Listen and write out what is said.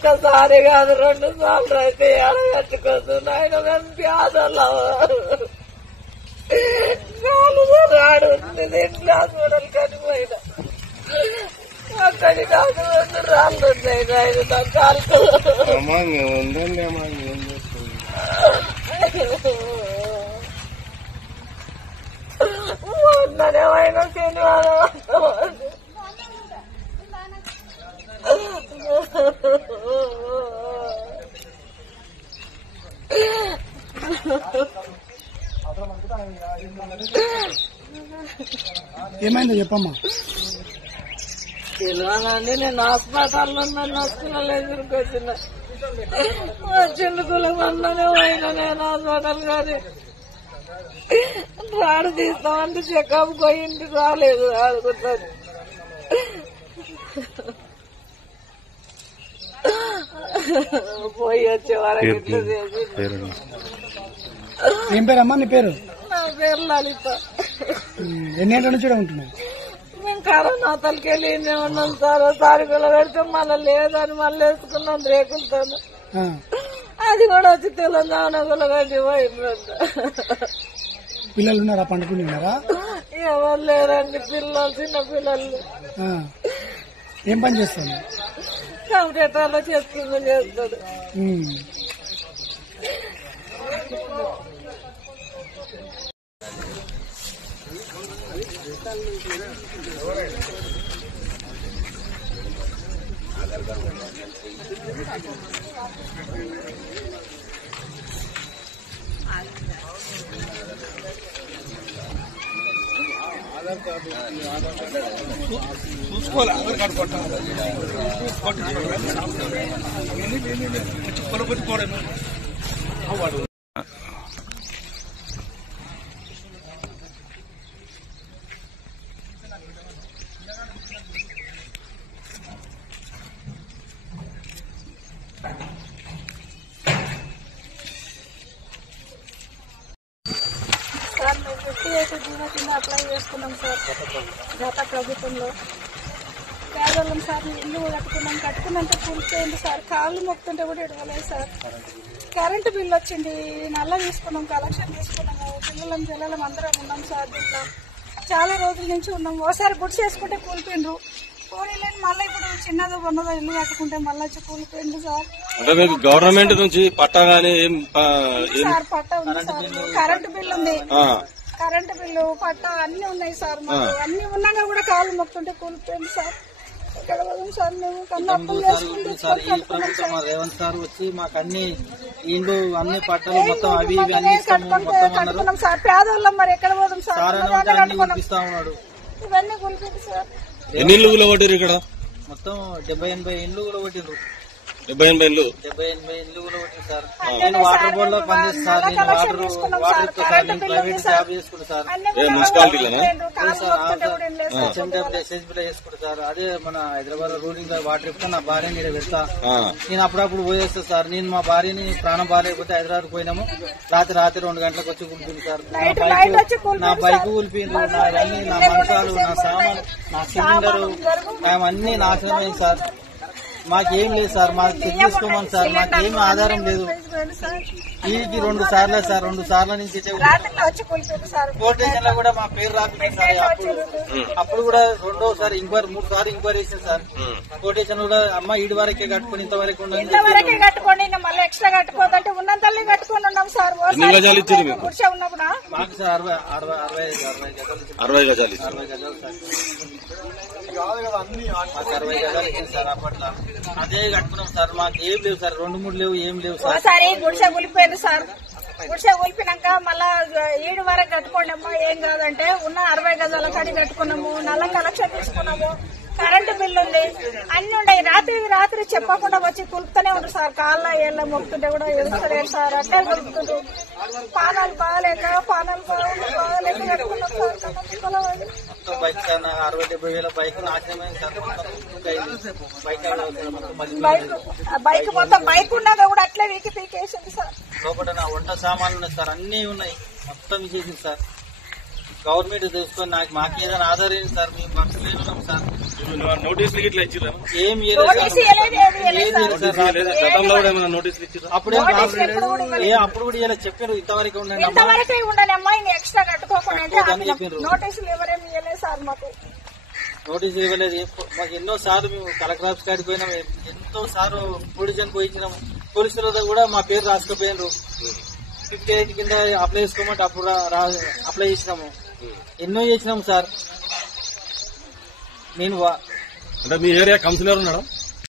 ఒక్కసారి కాదు 2 సార్లు అయితే ఎడగట్టుకోదు నాయన పేదలు రాడు ఇంట్లో హాస్పిటల్ కనిపోయినా అక్కడి నాకు 2 రాళ్ళు ఉన్నాయి నాయన నా కాలుకు మొన్ననేమైనా శనివారం ఏమైందో చెప్పమ్మా. తెలియనండి నేను హాస్పిటల్లో ఉన్నాను. హాస్పిటల్ ఎదురుకు వచ్చిన చిన్నకుల మొన్ననే పోయినా నేను హాస్పిటల్ కానీ రాడు తీస్తామంటే చెకప్ పోయింది రాలేదు ఆడుకుంటాను. పోయి వచ్చే వరకు ఏం పేరమ్మా నీ పేరు? నా పేరు లలిత. ఎన్నేళ్ళ నుంచి ఉంటున్నావు? మేము కరోనా తలకెళ్ళి ఉన్నాం సార్. తారీఖులో పెడితే మళ్ళీ లేదని మళ్ళీ వేసుకున్నాం రేకులతో. అది కూడా వచ్చి తెలంగాణలో కట్టి పోయిందంట. పిల్లలు ఉన్నారా? పండుకుని ఉన్నారా? ఎవరు లేరండి పిల్లలు, చిన్న పిల్లలు. ఏం పని చేస్తాను? కంప్యూటర్లో చేస్తాడు. చూసుకోవాలి. ఆధార్ కార్డు కొట్టాలి. సార్ మేము 58 జీవో కింద అప్లై చేసుకున్నాం సార్ గత ప్రభుత్వంలో. పేదవాళ్ళం సార్ ఇల్లు కట్టుకున్నంత కూలిపోయింది సార్. కాళ్ళు మొక్కుతుంటే కూడా ఇడవలేదు సార్. కరెంటు బిల్లు వచ్చింది, నల్ల తీసుకున్నాం, కలెక్షన్ తీసుకున్నాము. పిల్లలం అందరం ఉన్నాం సార్. దీంట్లో చాలా రోజుల నుంచి ఉన్నాం. ఓసారి గుడి చేసుకుంటే కూలిపోయిండ్రు. కూలీలేని మళ్ళీ ఇప్పుడు చిన్నదో ఉన్నదో ఇల్లు కట్టుకుంటే మళ్ళీ వచ్చి కూలిపోయింది సార్. గవర్నమెంట్ నుంచి పట్టా గానీ సార్ పట్టా ఉంది సార్. కరెంటు బిల్లు ఉంది, కరెంటు బిల్లు పట్టా అన్ని ఉన్నాయి సార్. మాకు అన్ని ఉన్నాగా కూడా కాళ్ళు మొక్తుంటే కూలిపోయింది సార్. సార్ మేము సార్ ఈ ప్రభుత్వం రేవంత్ సార్ వచ్చి మాకు అన్ని ఇండ్లు అన్ని పట్టాలు మొత్తం అవి ఇవి అన్ని కట్టుకున్నాం సార్. పేదవాళ్ళం మరి ఎక్కడ పోదాం సార్. అన్ని కులిపిస్తా ఉన్నాడు. ఇవన్నీ కూలిపోయింది సార్. ఎన్ని ఇల్లు కూడా కొట్టారు ఇక్కడ? మొత్తం 70-80 ఇండ్లు కూడా కొట్టిండ్రు. 70-80 ఇండ్లు కూడా కొట్టింది సార్. నేను వాటర్ బోర్డు లో పనిచేస్తాను సార్. నేను వాటర్ ఇస్తా సార్. నేను ప్రైవేట్ జాబ్ చేసుకుంటా సార్. మున్సిపాలిటీలోనా? ఎస్ఎస్బీలో చేసుకుంటా సార్. అదే మన హైదరాబాద్ రూలింగ్ వాటర్ ఇస్తా. నా భార్యని ఇక్కడ పెడతా. నేను అప్పుడప్పుడు పోయేస్తా సార్. నేను మా భార్యని ప్రాణం బాగాలేకపోతే హైదరాబాద్ పోయినాము. రాత్రి 2 గంటలకు వచ్చి కూలిపోయింది సార్. నా బైక్ కూలిపోయింది. నావన్నీ నా మంచాలు, నా సామాన్, నా సిలిండరు అవన్నీ నాశనం అయింది సార్. మాకేం లేదు సార్. మాకు చెక్ చేసుకోమని సార్. మాకేం ఆధారం లేదు. వీరికి 2 సార్లే సార్. 2 సార్ల నుంచి పోలీస్ స్టేషన్ లో కూడా మా పేరు రాపించారు సార్. అప్పుడు కూడా 2వ ఇంక్వైరీ 3 సార్లు ఎంక్వైరీ చేశారు సార్. పోలీస్ స్టేషన్ కూడా అమ్మ ఈడి వరకే కట్టుకుని ఇంతవరకు కట్టుకోండి, మళ్ళీ ఎక్స్ట్రా కట్టుకోదంటే ఉన్నంతల్ని కట్టుకొని ఉన్నాం సార్. ఉన్నప్పుడు మాకు సార్ 60 గజాలు సార్. 60 గజాలు ఇచ్చింది సార్. అప్పట్లో అదే కట్టుకున్నాం సార్. మాకు ఏం లేవు సార్. 2-3 లేవు, ఏం లేవు సార్. ఒకసారి గుడిసె కూలిపోయింది సార్. గుడిసె కూలిపోయినాక మళ్ళా 7 వరకు కట్టుకోండి అమ్మా ఏం కాదంటే ఉన్న 60 గజాల కడి కట్టుకున్నాము. నల్ల కలెక్షన్ తీసుకున్నాము. కరెంటు బిల్లు ఉంది, అన్ని ఉన్నాయి. రాత్రి చెప్పకుండా వచ్చి కులుపుతూనే ఉంటారు సార్. కాళ్ళ ఏళ్ళ మొక్కుతుంటే కూడా ఎదుగుతలేదు సార్. అట్టే కులుపుతుంది. పానాలు బాగాలేక కట్టుకున్నాం సార్. బైక్ 60-70 వేల బైక్ నాశనమైంది సార్. బైక్ మొత్తం బైక్ ఉన్నాక కూడా అట్లే పీకేసింది సార్. లోపల నా వంట సామాన్లు ఉన్నాయి సార్. అన్ని ఉన్నాయి, మొత్తం ఇచ్చేసింది సార్. గవర్నమెంట్ తెలుసుకొని మాకు ఏదైనా ఆధారం సార్ మేము పక్షులేన్నాం సార్. నోటీసులు ఇట్లా ఇచ్చిరా? ఏం ఇవ్వలేదు గతంలో కూడా ఏమైనా నోటీసులు ఇచ్చిరా? అప్పుడేం అప్పుడు కూడా ఇలా చెప్పారు ఇంతవరకు ఉండండి ఉండనమ్మా ఎక్స్ట్రా కట్టుకోకుండా చెప్పారు. నోటీసులు ఎవరేమి ఇవ్వలేదు సార్ మాకు. నోటీసు ఇవ్వలేదు. మాకు ఎన్నో సార్లు మేము కలెక్టర్ ఆఫీస్ కాడికి పోయినాము, ఎంతో సార్లు పొడిషన్ పోయించినాము. పోలీసులతో కూడా మా పేరు రాసుకుపోయినారు. 58 కింద అప్లై చేసుకోమంటే అప్పుడు అప్లై చేసినాము, ఎన్నో చేసినాము సార్. నేను అంటే మీ ఏరియా కౌన్సిలర్ ఉన్నాడా?